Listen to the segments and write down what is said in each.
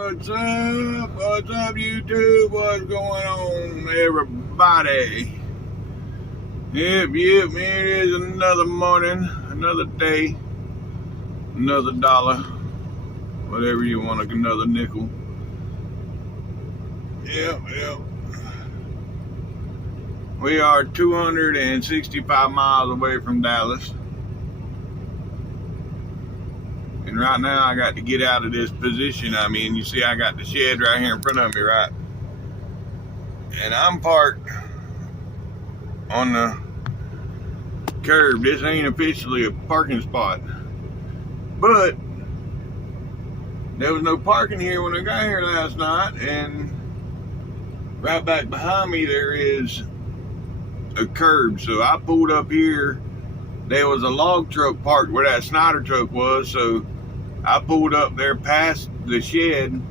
What's up? What's up, YouTube? What's going on, everybody? Yep, man, it is another morning, another day, another dollar, whatever you want, another nickel. Yep. We are 265 miles away from Dallas. And right now, I got to get out of this position I'm in. You see, I got the shed right here in front of me, right? And I'm parked on the curb. This ain't officially a parking spot. But there was no parking here when I got here last night. And right back behind me, there is a curb. So I pulled up here. There was a log truck parked where that Snyder truck was. So I pulled up there past the shed, and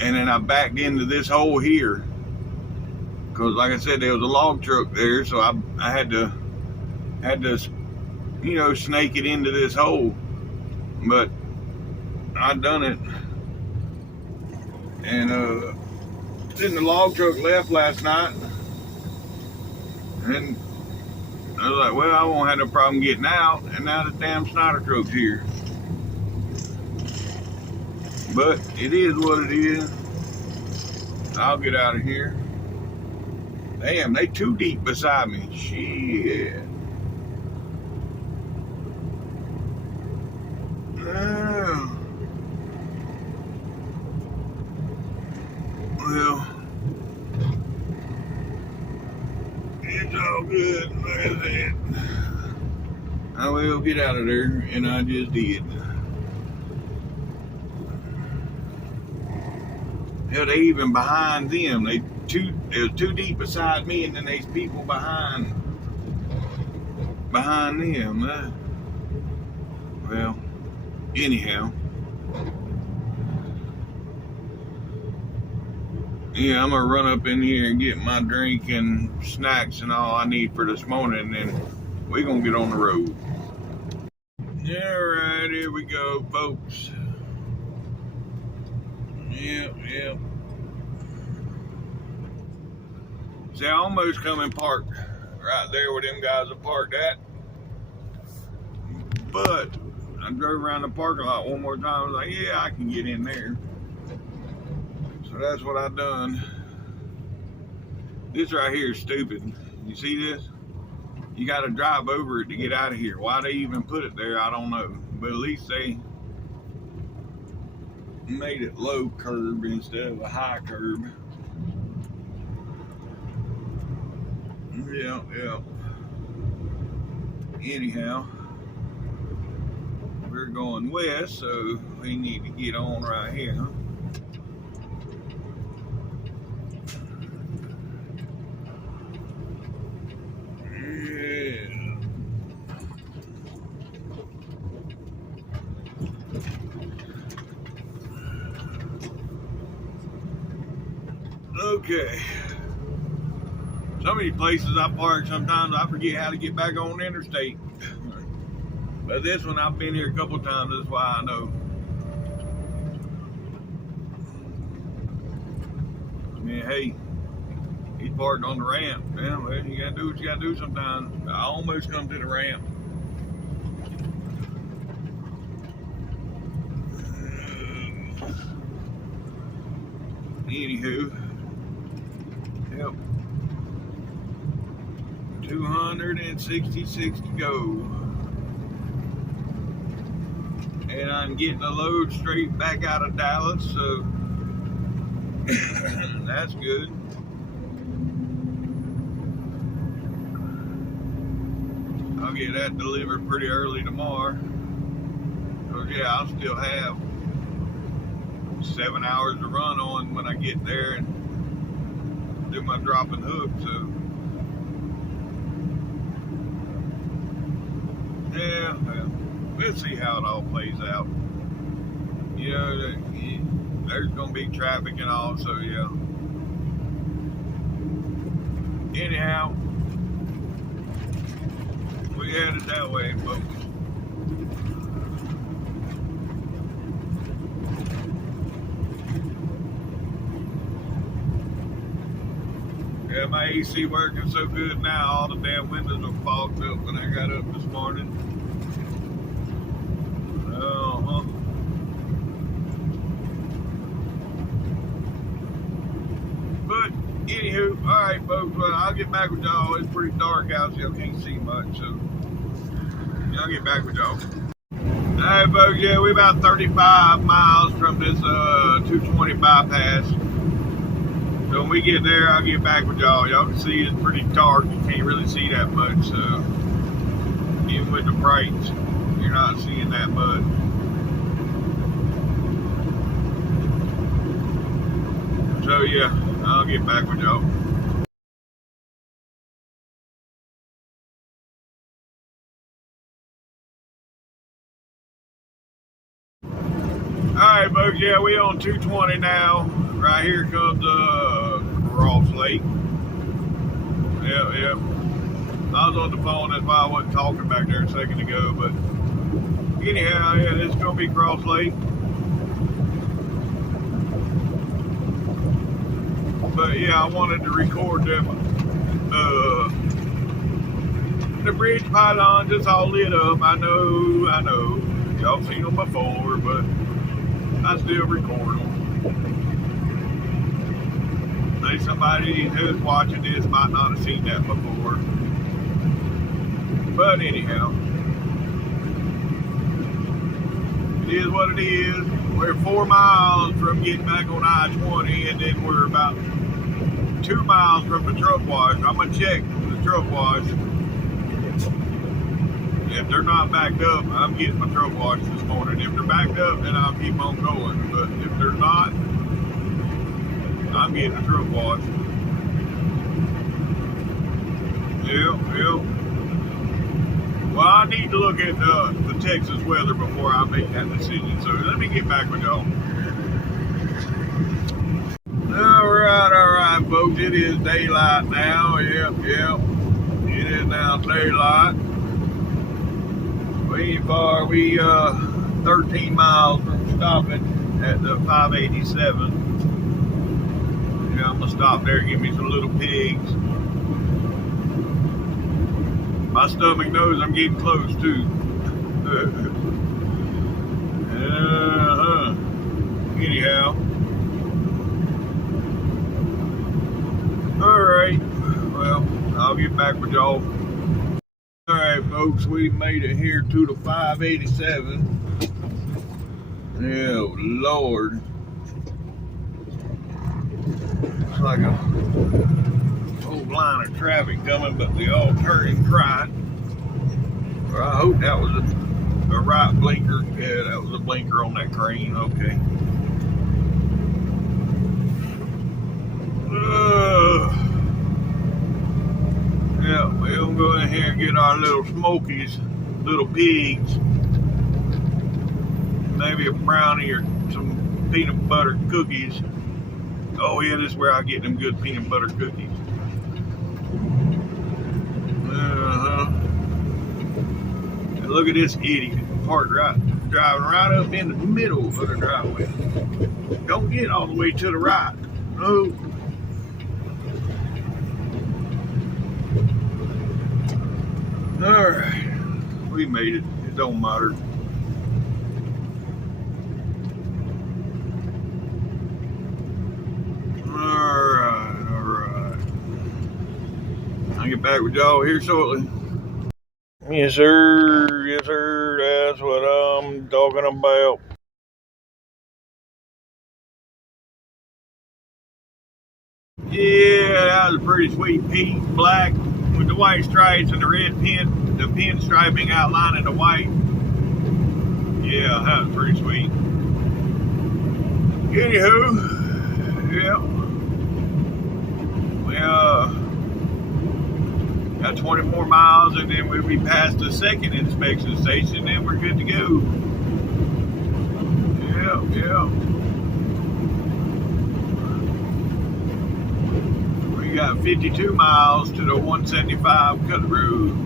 then I backed into this hole here, because like I said, there was a log truck there, so I had to snake it into this hole. But I done it, and then the log truck left last night, and I was like, well, I won't have no problem getting out, and now the damn Snyder truck's here. But it is what it is. I'll get out of here. Damn, they too deep beside me. Shit. Well, it's all good. Look at that. I will get out of there, and I just did. Hell, they even behind them. It was too deep beside me, and then there's people behind them. Well, anyhow. Yeah, I'm gonna run up in here and get my drink and snacks and all I need for this morning, and then we're gonna get on the road. Alright, here we go, folks. Yep. See, I almost come and parked right there where them guys are parked at. But I drove around the parking lot one more time. I was like, yeah, I can get in there. So that's what I done. This right here is stupid. You see this? You got to drive over it to get out of here. Why they even put it there, I don't know. But at least they made it low curb instead of a high curb. Yeah. Anyhow, we're going west, so we need to get on right here, huh? Yeah. Okay. Some of these places I park, sometimes I forget how to get back on the interstate. But this one, I've been here a couple times, that's why I know. I mean, hey, he's parked on the ramp. Yeah, well, you gotta do what you gotta do sometimes. I almost come to the ramp. Anywho, yep. 266 to go. And I'm getting a load straight back out of Dallas, so that's good. I'll get that delivered pretty early tomorrow. Because, yeah, I'll still have 7 hours to run on when I get there and do my drop and hook, so yeah, well, we'll see how it all plays out. You know, there's gonna be traffic and all, so yeah. Anyhow, we headed that way, folks. my AC working so good now, all the damn windows are fogged up when I got up this morning. But anywho, alright folks, well, I'll get back with y'all. It's pretty dark out, so y'all can't see much, so I'll get back with y'all. Alright folks, yeah, we're about 35 miles from this 220 bypass. So when we get there, I'll get back with y'all. Y'all can see it's pretty dark. You can't really see that much. Even with the brights, you're not seeing that much. So yeah, I'll get back with y'all. Alright folks, yeah, we on 220 now. Right here comes Cross Lake. Yeah. I was on the phone, that's why I wasn't talking back there a second ago, but anyhow, yeah, this is gonna be Cross Lake. But yeah, I wanted to record them the bridge pylons just all lit up. I know. Y'all seen them before, but I still record them. Maybe somebody who's watching this might not have seen that before. But anyhow, it is what it is. We're 4 miles from getting back on I-20, and then we're about 2 miles from the truck wash. I'm gonna check the truck wash. If they're not backed up, I'm getting my truck washed this morning. If they're backed up, then I'll keep on going. But if they're not, I'm getting a truck washed. Yep. Well, I need to look at the Texas weather before I make that decision. So let me get back with y'all. All right, folks. It is daylight now. Yep. It is now daylight. We 13 miles from stopping at the 587. Yeah, I'm gonna stop there and get me some little pigs. My stomach knows I'm getting close too. Anyhow. Alright. Well, I'll get back with y'all. Alright folks, we made it here to the 587. Oh Lord. It's like a whole line of traffic coming, but they all turning right. Well, I hope that was a right blinker. Yeah, that was a blinker on that crane. Okay. Yeah, we'll go in here and get our little smokies, little pigs. Maybe a brownie or some peanut butter cookies. Oh yeah, this is where I get them good peanut butter cookies. And look at this idiot parked driving right up in the middle of the driveway. Don't get all the way to the right. No. Alright, we made it. It don't matter. Alright. I'll get back with y'all here shortly. Yes, sir. That's what I'm talking about. Yeah, that was a pretty sweet pink, black, with the white stripes and the red pin, the pinstriping outlining the white. Yeah, that was pretty sweet. Anywho, yeah. We got 20 more miles, and then we'll be past the second inspection station, and we're good to go. Yeah. We got 52 miles to the 175 cut road.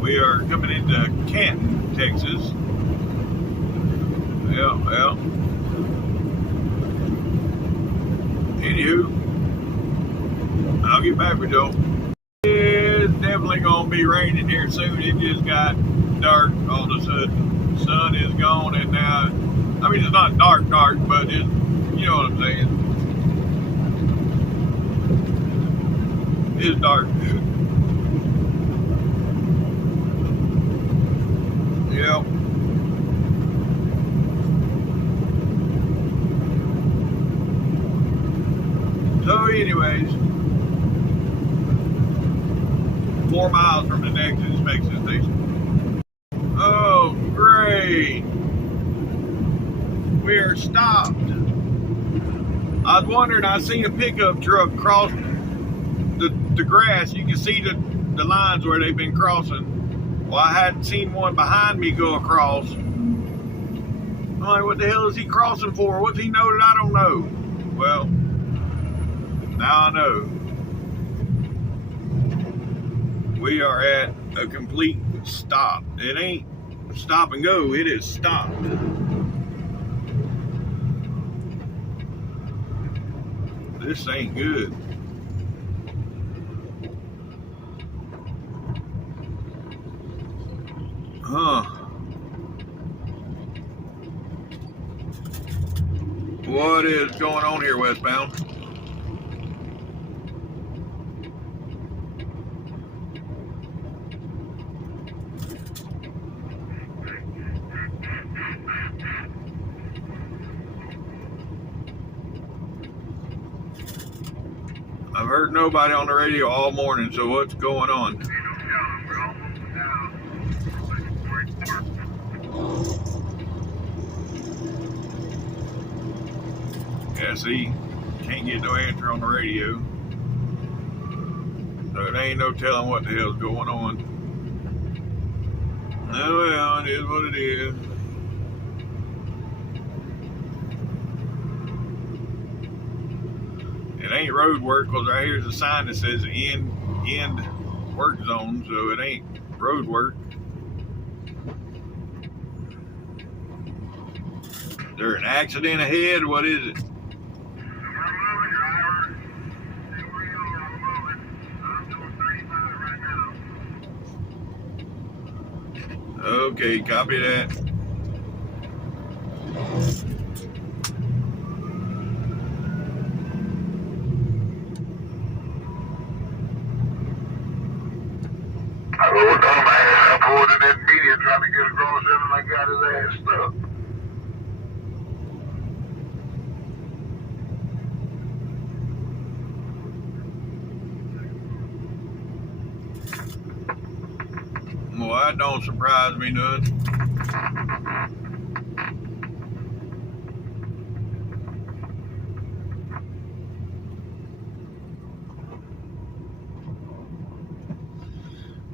We are coming into Canton, Texas. Yeah. Anywho, I'll get back with y'all. It's definitely gonna be raining here soon. It just got dark all of a sudden. The sun is gone, and now, I mean, it's not dark, but it's, you know what I'm saying. It's dark. Yep. So anyways, 4 miles from the next inspection station. Oh, great. We're stopped. I was wondering, I seen a pickup truck cross the grass. You can see the lines where they've been crossing. Well, I hadn't seen one behind me go across. I'm like, what the hell is he crossing for? What's he know that I don't know? Well, now I know. We are at a complete stop. It ain't stop and go, it is stopped. This ain't good. Huh. What is going on here westbound? I've heard nobody on the radio all morning, so what's going on? Yeah, see, can't get no answer on the radio. So it ain't no telling what the hell's going on. Oh well, it is what it is. It ain't road work, because right here's a sign that says end work zone, so it ain't road work. Is there an accident ahead? What is it? Okay, copy that. I pulled in that median trying to get across him and I got his ass stuck. Well, that don't surprise me none.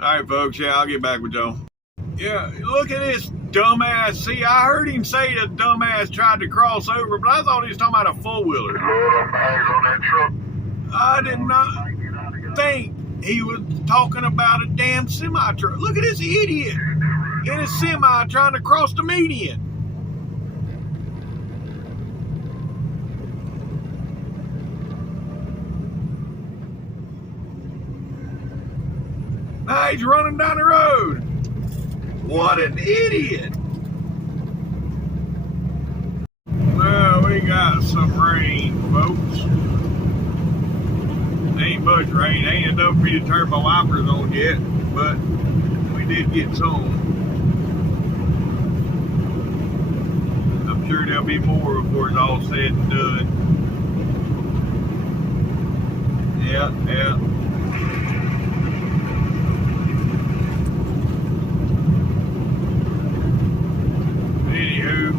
All right, folks. Yeah, I'll get back with y'all. Yeah, look at this dumbass. See, I heard him say the dumbass tried to cross over, but I thought he was talking about a four-wheeler. Lord, I'm bags on that truck. I did not think he was talking about a damn semi-truck. Look at this idiot in a semi trying to cross the median. Now he's running down the road. What an idiot. Well, we got some rain, folks. Ain't much rain. Ain't enough for me to turn my wipers on yet, but we did get some. I'm sure there'll be more before it's all said and done. Yeah. Anywho,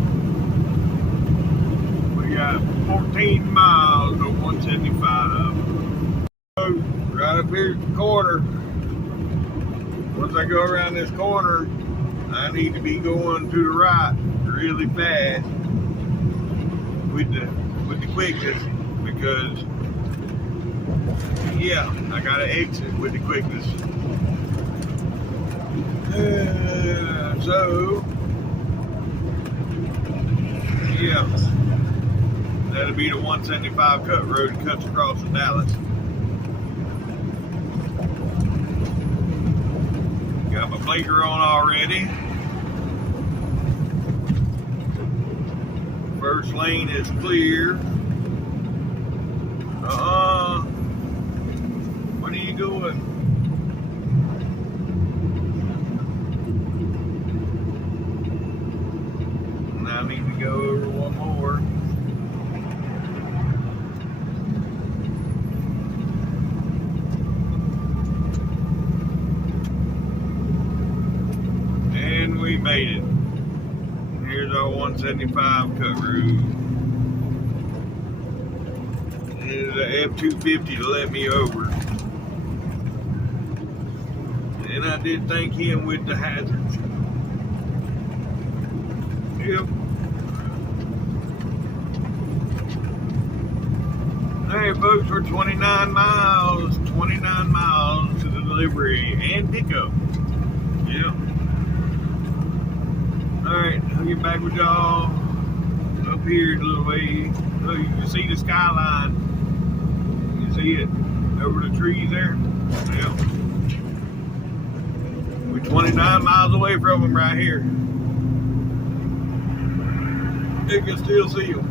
we got 14 miles to 175. Right up here at the corner. Once I go around this corner, I need to be going to the right really fast with the quickness, because yeah, I gotta exit with the quickness. So yeah, that'll be the 175 cut road that cuts across to Dallas. Got my blinker on already. First lane is clear. What are you doing? And I need to go over one more. And we made it. Here's our 175 cut route. There's an F-250 to let me over. And I did thank him with the hazards. Yep. Alright folks, we're 29 miles to the delivery and pickup. Yep. Alright, I'll get back with y'all up here a little way. Look, you can see the skyline. You can see it over the trees there. Yep. We're 29 miles away from them right here. You can still see them.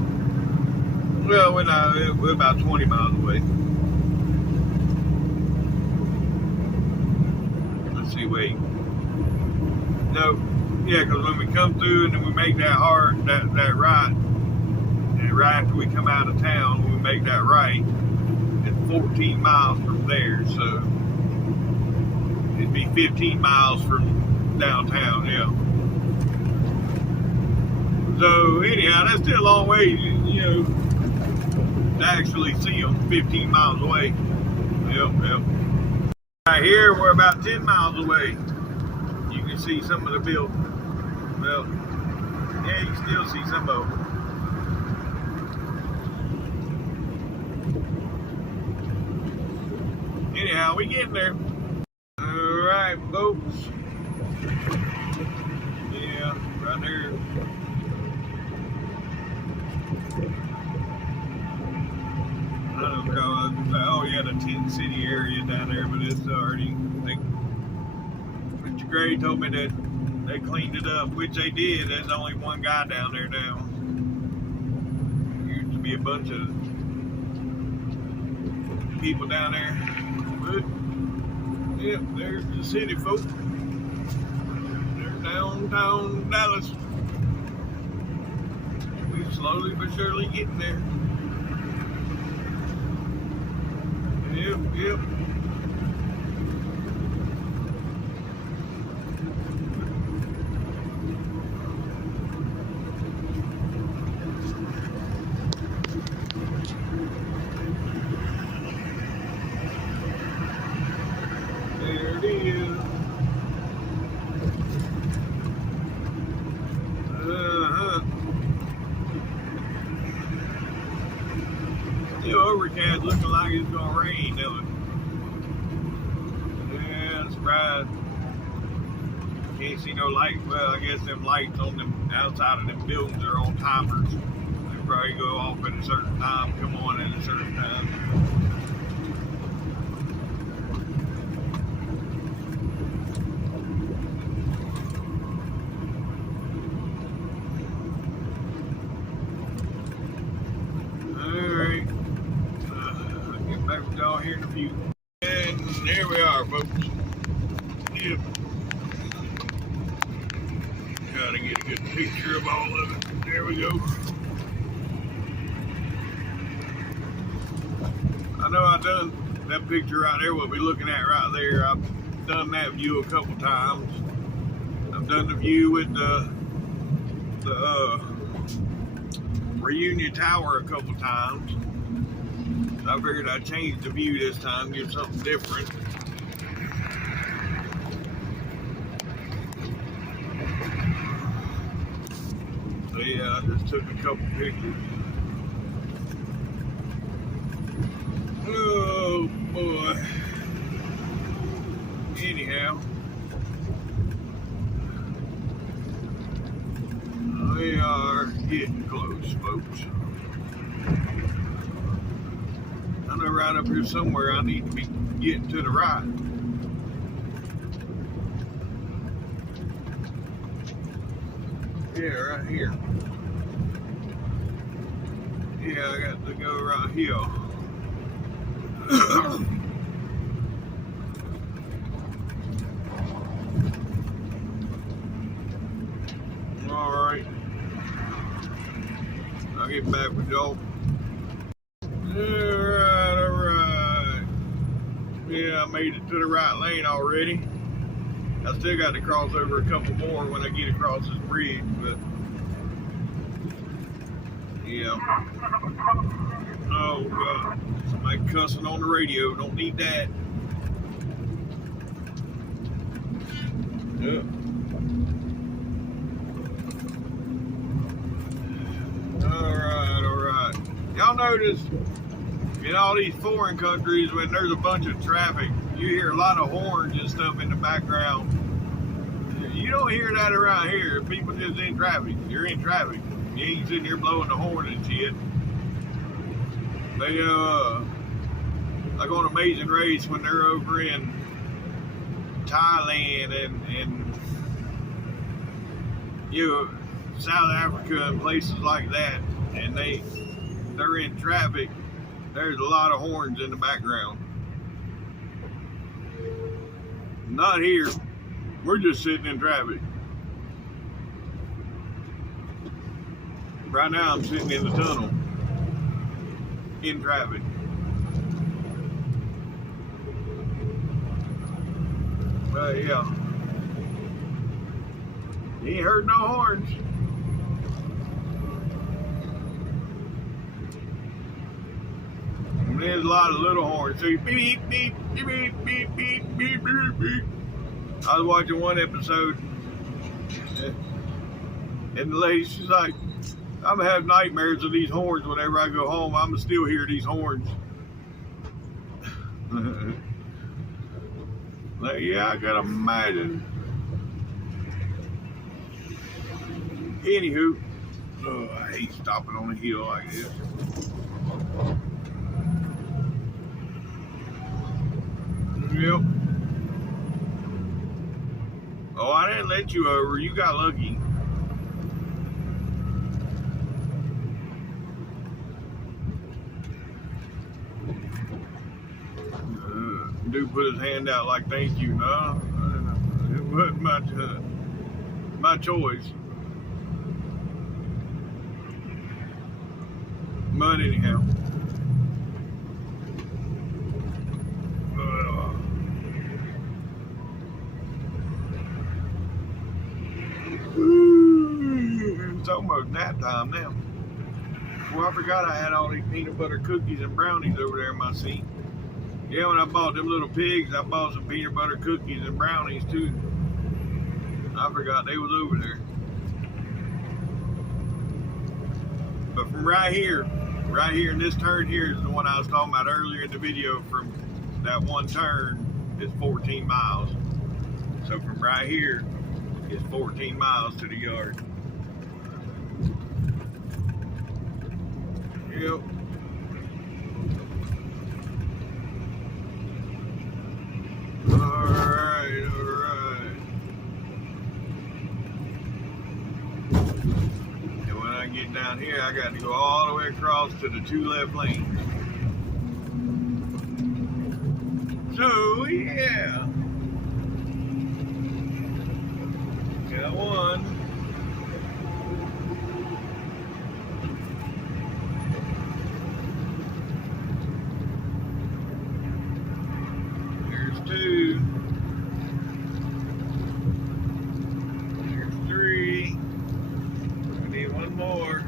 Well, we're about 20 miles away. Let's see, wait. No. Yeah, because when we come through and then we make that right, and right after we come out of town, when we make that right, it's 14 miles from there, so it'd be 15 miles from downtown, yeah. So anyhow, that's still a long way, you know, to actually see them 15 miles away. Yep. Right here, we're about 10 miles away. You can see some of the buildings. Well, yeah, you can still see some of them. Anyhow, we getting there. Alright, folks. Yeah, right there. I don't know. Oh, yeah, the tent city area down there, but it's already. Mr. Gray told me that they cleaned it up, which they did. There's only one guy down there now. There used to be a bunch of people down there. But, yep, there's the city, folks. There's downtown Dallas. We're slowly but surely getting there. Yep. There it is. Still overcast, looking like it's gonna rain, though. Yeah, it's bright. Can't see no light. Well, I guess them lights on them outside of them buildings are on timers. They probably go off at a certain time, come on at a certain time. Back with y'all here in a few. And there we are, folks. Yep. Gotta get a good picture of all of it. There we go. I know I've done that picture right there, what we're looking at right there. I've done that view a couple times. I've done the view with the Reunion Tower a couple times. I figured I'd change the view this time, get something different. So yeah, I just took a couple pictures. Oh boy. Anyhow. We are getting close, folks. I know right up here somewhere I need to be getting to the right. Yeah, right here. Yeah, I got to go right here. Alright. I'll get back with y'all. Alright. Yeah, I made it to the right lane already. I still got to cross over a couple more when I get across this bridge, but yeah. Oh God. Somebody cussing on the radio. Don't need that. Yep. Alright. Y'all notice in all these foreign countries when there's a bunch of traffic, you hear a lot of horns and stuff in the background. You don't hear that around here. People just in traffic. You're in traffic. You ain't sitting here blowing the horn and shit. They like on Amazing Race when they're over in Thailand and South Africa and places like that, and they're in traffic. There's a lot of horns in the background. Not here. We're just sitting in traffic. Right now I'm sitting in the tunnel in traffic. But yeah. You ain't heard no horns. And there's a lot of little horns. So you beep, beep, beep, beep, beep, beep, beep, beep, beep. I was watching one episode, and the lady, she's like, I'm gonna have nightmares of these horns whenever I go home. I'm gonna still hear these horns. Like, yeah, I gotta imagine. Anywho, I hate stopping on a hill like this. Yep. Oh, I didn't let you over. You got lucky. Dude put his hand out like thank you. No, it wasn't my choice. But anyhow. It's almost nap time now. Well, I forgot I had all these peanut butter cookies and brownies over there in my seat. Yeah, when I bought them little pigs, I bought some peanut butter cookies and brownies too. I forgot they was over there. But from right here in this turn here is the one I was talking about earlier in the video. From that one turn is 14 miles. So from right here is 14 miles to the yard. Yep. Alright. And when I get down here, I got to go all the way across to the two left lanes. So, yeah. Got one. There's two. There's three. We need one more.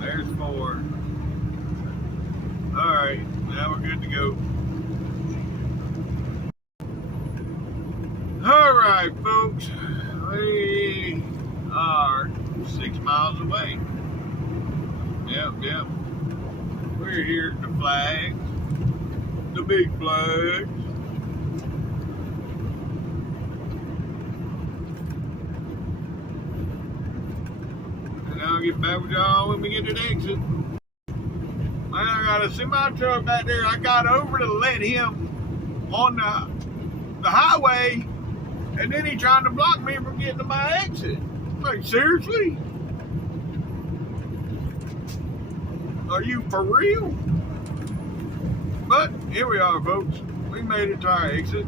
There's four. Alright, now we're good to go. Alright, folks. We are 6 miles away. Yep. We're here at the flags. The big flags. And I'll get back with y'all when we get to the exit. I got a semi truck back there. I got over to let him on the highway, and then he trying to block me from getting to my exit. Like, seriously? Are you for real? But here we are, folks. We made it to our exit.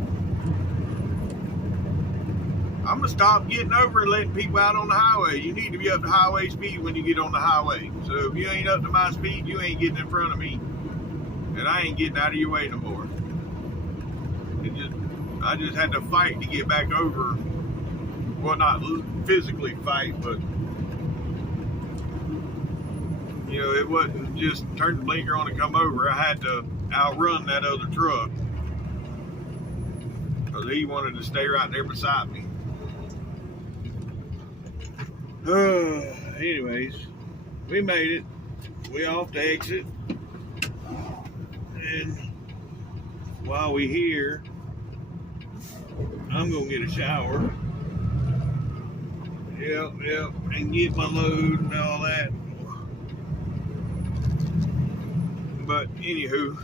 I'm going to stop getting over and letting people out on the highway. You need to be up to highway speed when you get on the highway. So if you ain't up to my speed, you ain't getting in front of me. And I ain't getting out of your way no more. I just had to fight to get back over. Well, not physically fight, but you know, it wasn't just turn the blinker on and come over. I had to outrun that other truck because he wanted to stay right there beside me. Anyways, we made it. We off the exit. And while we here, I'm gonna get a shower. Yep, and get my load and all that. But anywho,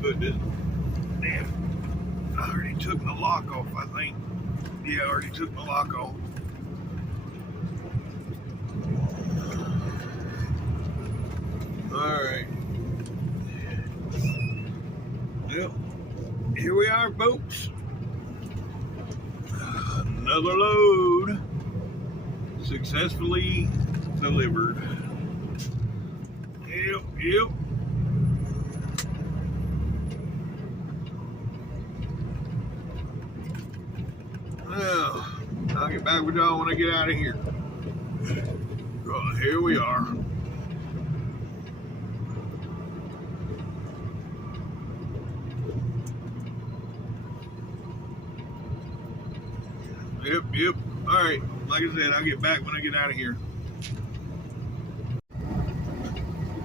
put this, damn, I already took my lock off, I think. Yeah, I already took my lock off. Alright. Well, here we are, folks. Another load successfully delivered. Yep. Well, I'll get back with y'all when I get out of here. Well, here we are. Yep. All right. Like I said, I'll get back when I get out of here.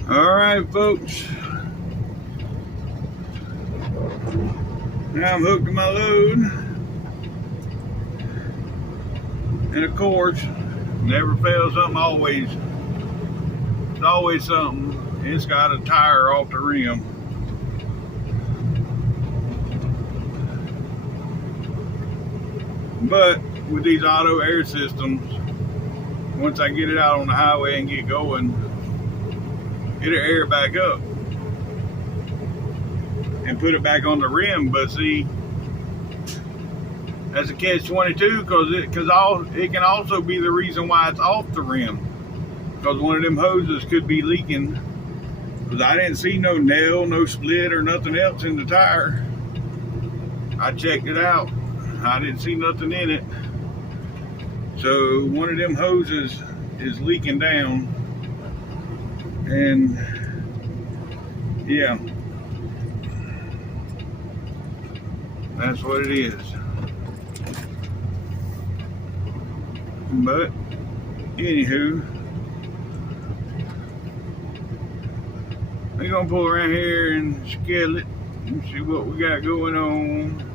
All right, folks. Now I'm hooked to my load. And of course, never fails something, always. It's always something. It's got a tire off the rim. But with these auto air systems, once I get it out on the highway and get going, it'll air back up and put it back on the rim. But see, that's a catch-22 because it can also be the reason why it's off the rim, because one of them hoses could be leaking. Because I didn't see no nail, no split, or nothing else in the tire. I checked it out. I didn't see nothing in it. So one of them hoses is leaking down. And yeah, that's what it is. But anywho, we're gonna pull around here and scale it and see what we got going on.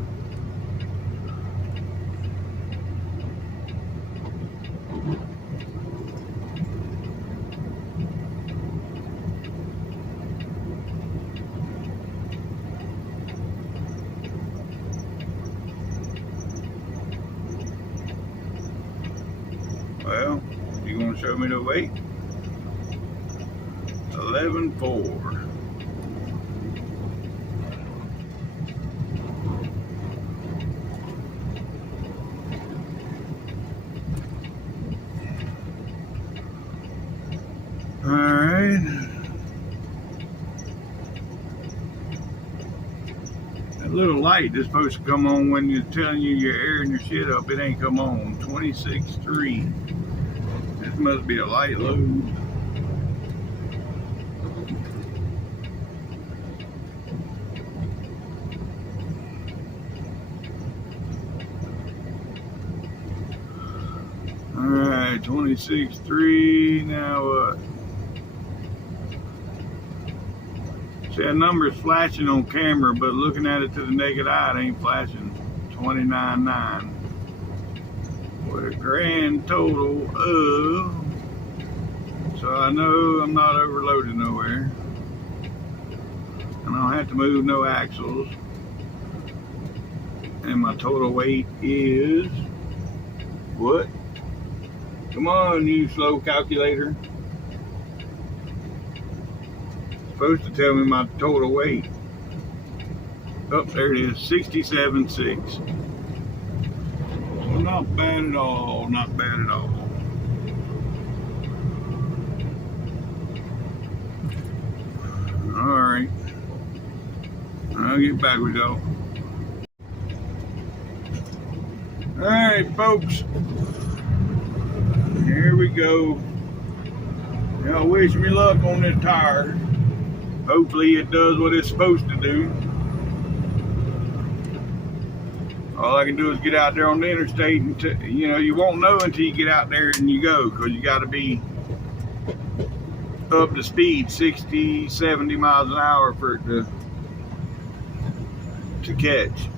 Well, you gonna show me the weight? 11.4. All right. That little light is supposed to come on when you're telling you you're airing your shit up. It ain't come on. 26.3. This must be a light load. All right, 26.3. Now what? See, that number is flashing on camera, but looking at it to the naked eye, it ain't flashing. 29.9. with a grand total of, so I know I'm not overloaded nowhere, and I don't have to move no axles, and my total weight is what? Come on, you slow calculator. Supposed to tell me my total weight. Oh, there it is, 67.6. So not bad at all, not bad at all. Alright, I'll get back with y'all. Alright, folks, here we go. Y'all wish me luck on this tire. Hopefully it does what it's supposed to do. All I can do is get out there on the interstate, and you won't know until you get out there and you go, because you got to be up to speed, 60, 70 miles an hour for it to catch.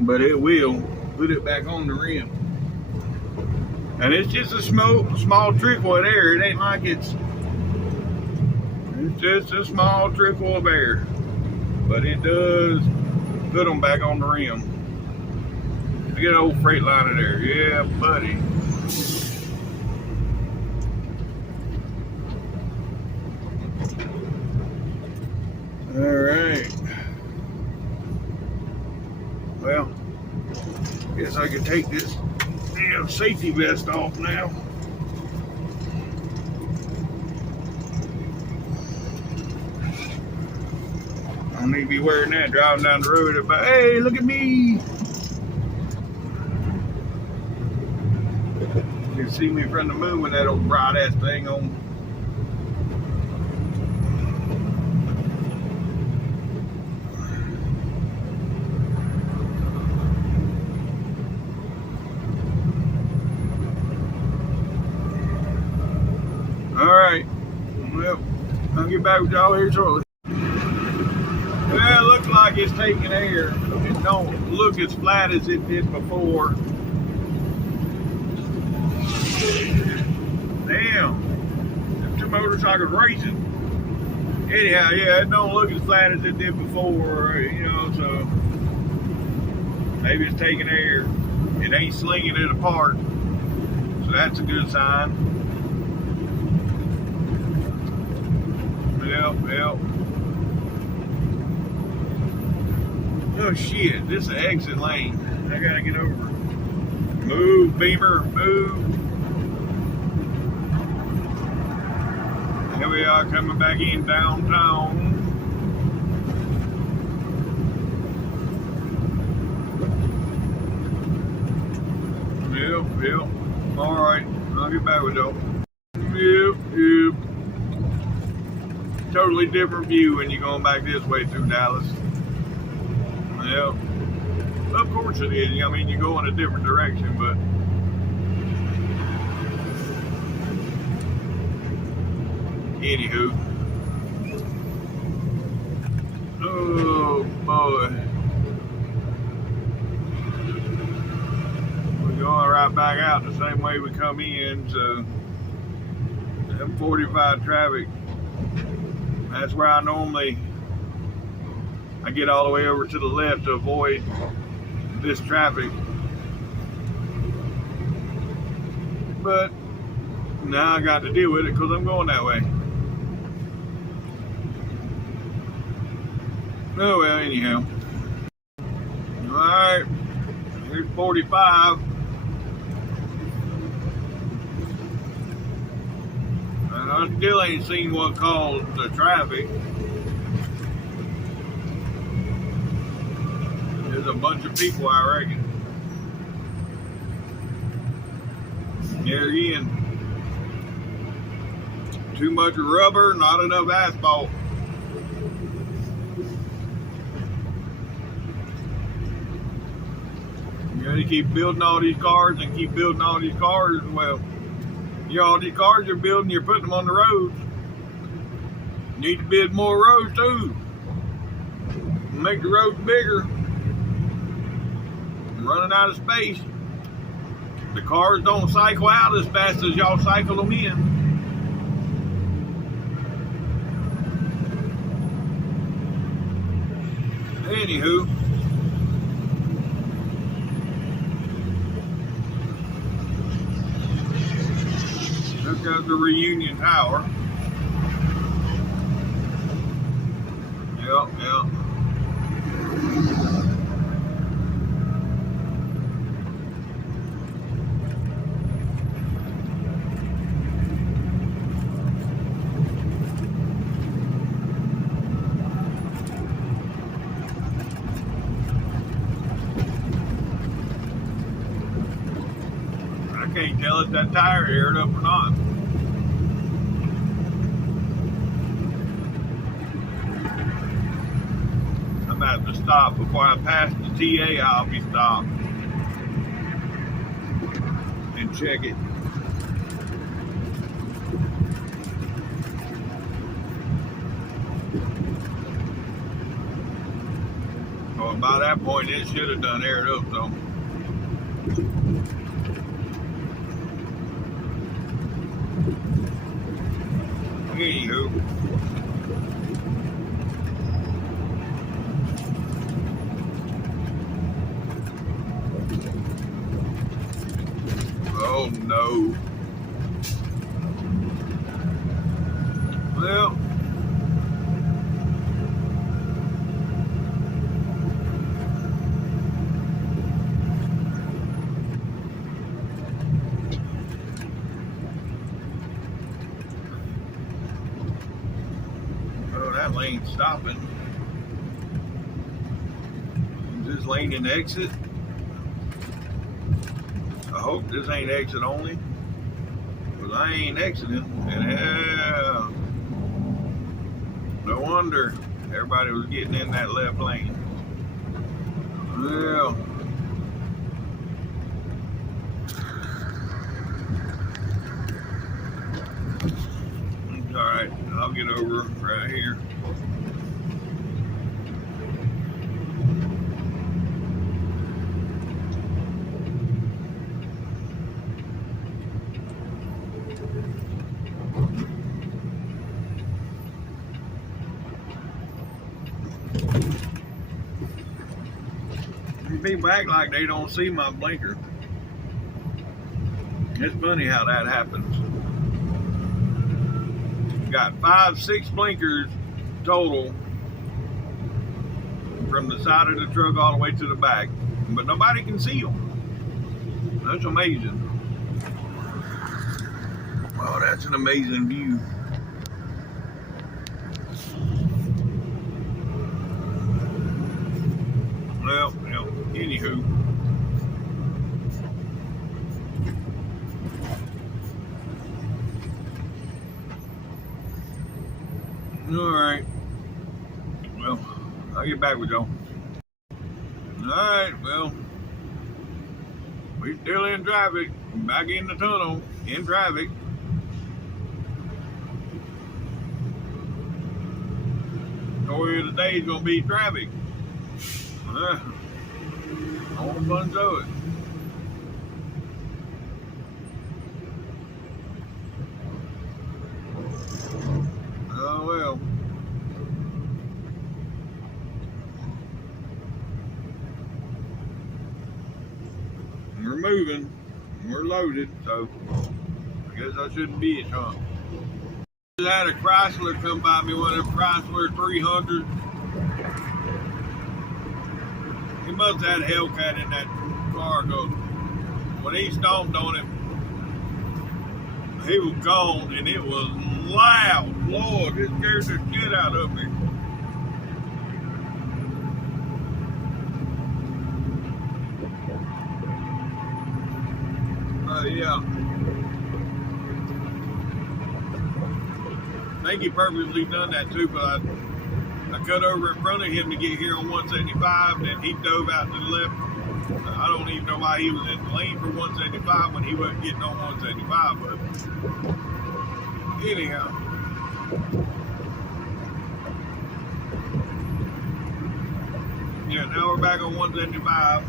But it will put it back on the rim. And it's just a small trickle of air. It ain't like it's just a small trickle of air. But it does put them back on the rim. Get an old Freightliner there. Yeah, buddy. Alright. Well, guess I can take this damn safety vest off now. I don't need to be wearing that driving down the road. But hey, look at me! You can see me from the moon with that old bright ass thing on. Alright, well, I'll get back with y'all here shortly. Well, it looks like it's taking air. It don't look as flat as it did before. Damn, them two motorcycles racing. Anyhow, yeah, it don't look as flat as it did before, so maybe it's taking air. It ain't slinging it apart, so that's a good sign. Yep. Oh shit, this is an exit lane. I gotta get over. Move, Beamer, move. Here we are coming back in downtown. Yep. Alright, I'll get back with y'all. Yep. Totally different view when you're going back this way through Dallas. Yep. Of course it is. I mean, you go in a different direction, but anywho. Oh boy. We're going right back out the same way we come in, so M45 traffic. That's where I get all the way over to the left to avoid this traffic. But now I got to deal with it because I'm going that way. Oh well, anyhow. Alright, here's 45. I still ain't seen what caused the traffic. There's a bunch of people, I reckon. There again. Too much rubber, not enough asphalt. You keep building all these cars and keep building all these cars. Well, all these cars you're building, you're putting them on the roads. You need to build more roads too. Make the roads bigger. I'm running out of space. The cars don't cycle out as fast as y'all cycle them in. Anywho, there goes the Reunion Tower. Yep. I can't tell if that tire aired up or not. I'm gonna have to stop before I pass the TA. I'll be stopped and check it. Well, by that point, it should have done aired up, though. Anywho. Oh no. Well. Oh, that lane's stopping. Is this lane an exit? I hope this ain't exit only, because I ain't exiting. And yeah, no wonder everybody was getting in that left lane. Well, it's all right. I'll get over right here. People act like they don't see my blinker. It's funny how that happens. Got 5-6 blinkers total from the side of the truck all the way to the back, but nobody can see them. That's amazing. Oh, that's an amazing view. Well, anywho. Alright. Well, I'll get back with y'all. Alright, well. We're still in traffic. Back in the tunnel. In traffic. Story of the day is going to be traffic. All the fun to it. Oh well. We're moving. We're loaded, so I guess I shouldn't be at home. I had a Chrysler come by me, one of them Chrysler 300s. He must have had a Hellcat in that car, because when he stomped on it, he was gone, and it was loud. Lord, it scared the shit out of me. Yeah. I think he purposely done that too, but I cut over in front of him to get here on 175, and then he dove out to the left. I don't even know why he was in the lane for 175 when he wasn't getting on 175, but anyhow. Yeah, now we're back on 175.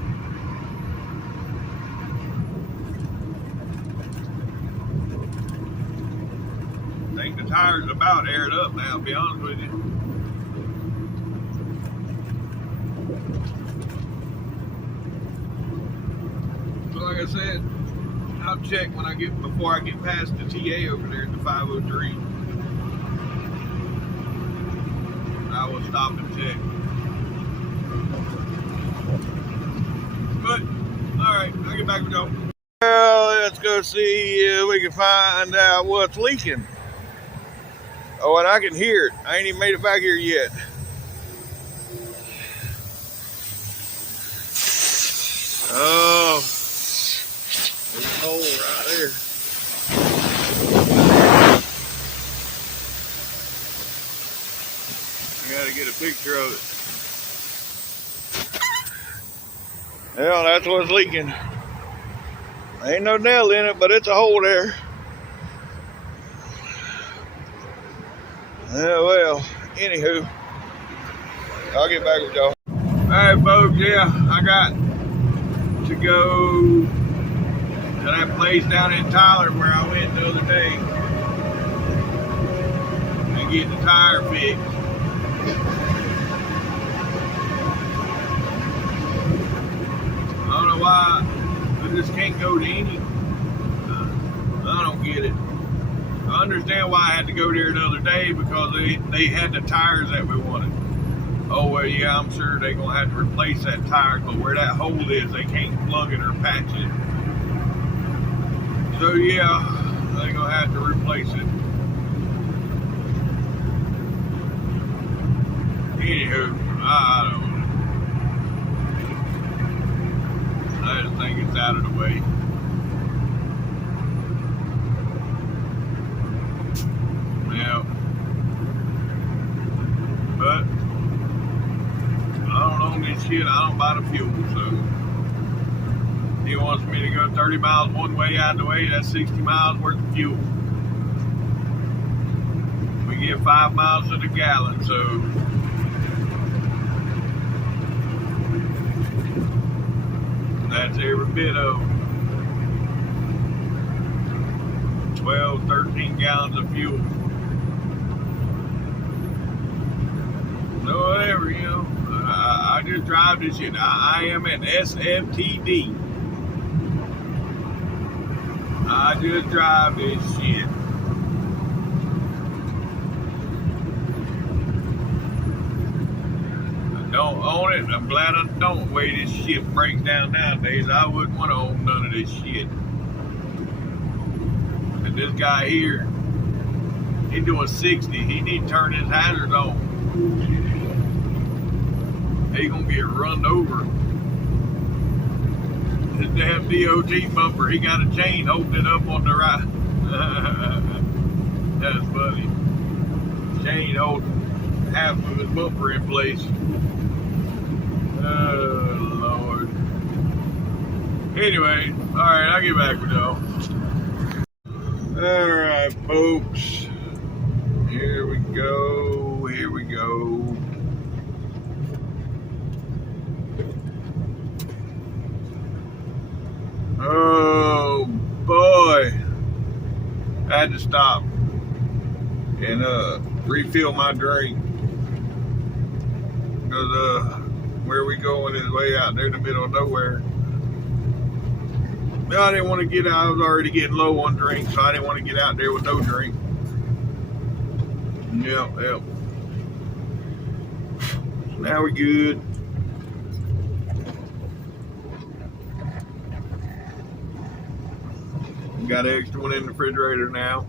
think the tire's about aired up now, to be honest with you. So like I said, I'll check when before I get past the TA over there at the 503. I will stop and check. But, alright, I'll get back with y'all. Well, let's go see if we can find out what's leaking. Oh, and I can hear it. I ain't even made it back here yet. Oh, there's a hole right there. I gotta get a picture of it. Well, that's what's leaking. Ain't no nail in it, but it's a hole there. Yeah, well, anywho, I'll get back with y'all. Alright, folks, yeah, I got to go to that place down in Tyler where I went the other day and get the tire fixed. I don't know why I just can't go to any. I don't get it. I understand why I had to go there the other day because they had the tires that we wanted. Oh, well, yeah, I'm sure they're going to have to replace that tire, but where that hole is, they can't plug it or patch it. So, yeah, they're going to have to replace it. Anywho, I don't know. I just think it's out of the way. Yeah. But I don't own this shit. I don't buy the fuel, so he wants me to go 30 miles one way out the way. That's 60 miles worth of fuel. We get 5 miles to the gallon, so that's every bit of 12, 13 gallons of fuel. So whatever, you know. I just drive this shit. I am an SFTD. I just drive this shit. I don't own it. I'm glad I don't. The way this shit breaks down nowadays, I wouldn't want to own none of this shit. And this guy here, he doing 60. He need to turn his hazards on. He gonna get run over. His damn DOT bumper, he got a chain holding it up on the right. That's funny. Chain holding half of his bumper in place. Oh, Lord. Anyway, alright, I'll get back with y'all. Alright, folks. Here we go. Here we go. Oh boy, I had to stop and refill my drink because where we going is way out there in the middle of nowhere. But I didn't want to get out. I was already getting low on drink, so I didn't want to get out there with no drink. Yep. So now we're good. Got an extra one in the refrigerator now.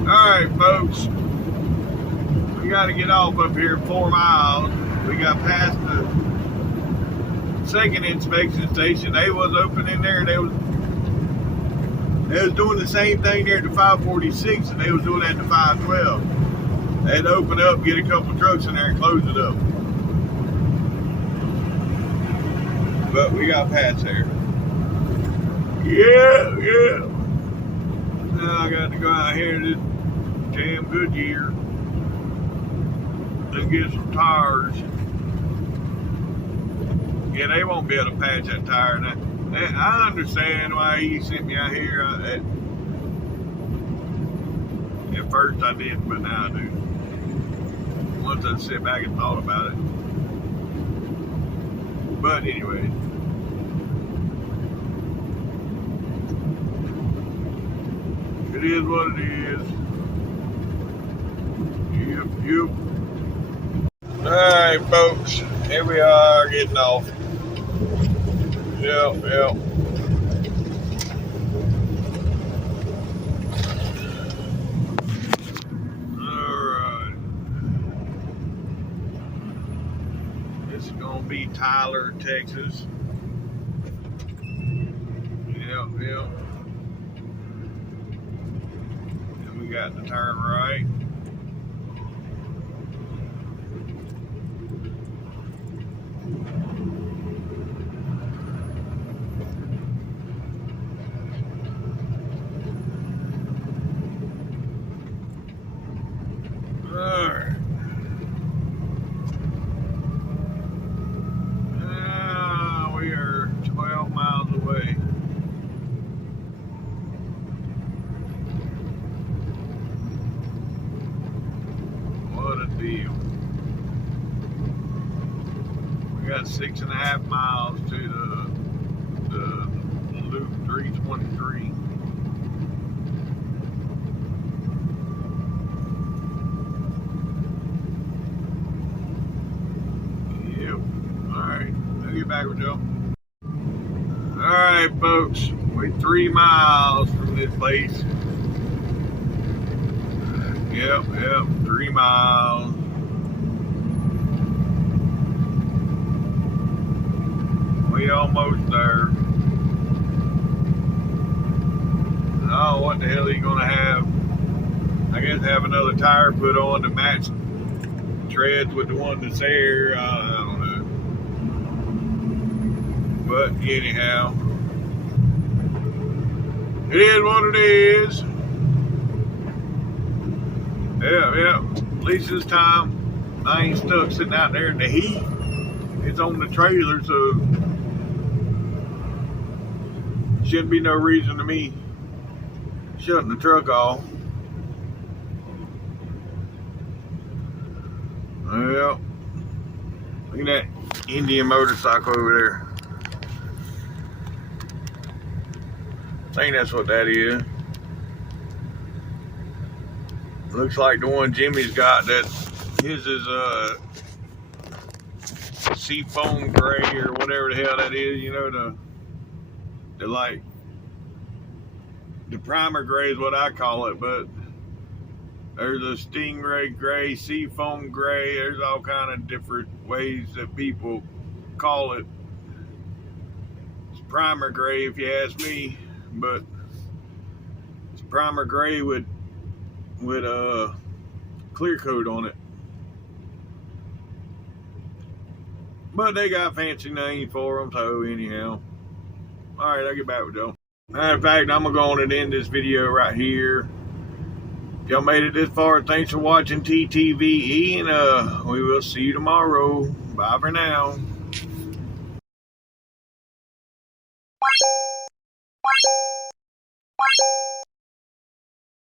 Alright, folks. We got to get off up here 4 miles. We got past the second inspection station. They was open in there. They was doing the same thing there at the 546, and they was doing that at the 512. They had to open up, get a couple trucks in there, and close it up. But we got past there. Yeah. Now I got to go out here to this damn Goodyear and get some tires. Yeah, they won't be able to patch that tire. I understand why he sent me out here. At first I didn't, but now I do. Once I sit back and thought about it. But anyway. It is what it is. Yep. Alright, folks. Here we are getting off. Yep. Alright. This is gonna be Tyler, Texas. Yep. And we got to turn right. Alright. We are 12 miles away. What a deal. We got 6.5 miles to the Loop 323. Alright, I'll get back with Joe. Alright, folks, we're 3 miles from this place. Yep, 3 miles. We almost there. Oh, what the hell are you gonna have? I guess have another tire put on to match treads with the one that's there. I don't know. But anyhow, it is what it is. Yeah. At least this time I ain't stuck sitting out there in the heat. It's on the trailer, so shouldn't be no reason to me shutting the truck off. Well, look at that Indian motorcycle over there. I think that's what that is. Looks like the one Jimmy's got, that his is seafoam gray or whatever the hell that is, you know, the like the primer gray is what I call it, but there's a stingray gray, seafoam gray, there's all kind of different ways that people call it. It's primer gray if you ask me, but it's primer gray with a clear coat on it. But they got fancy names for them, so anyhow. Alright, I'll get back with y'all. Matter of fact, I'm going to go on and end this video right here. If y'all made it this far, thanks for watching TTVE, and we will see you tomorrow. Bye for now.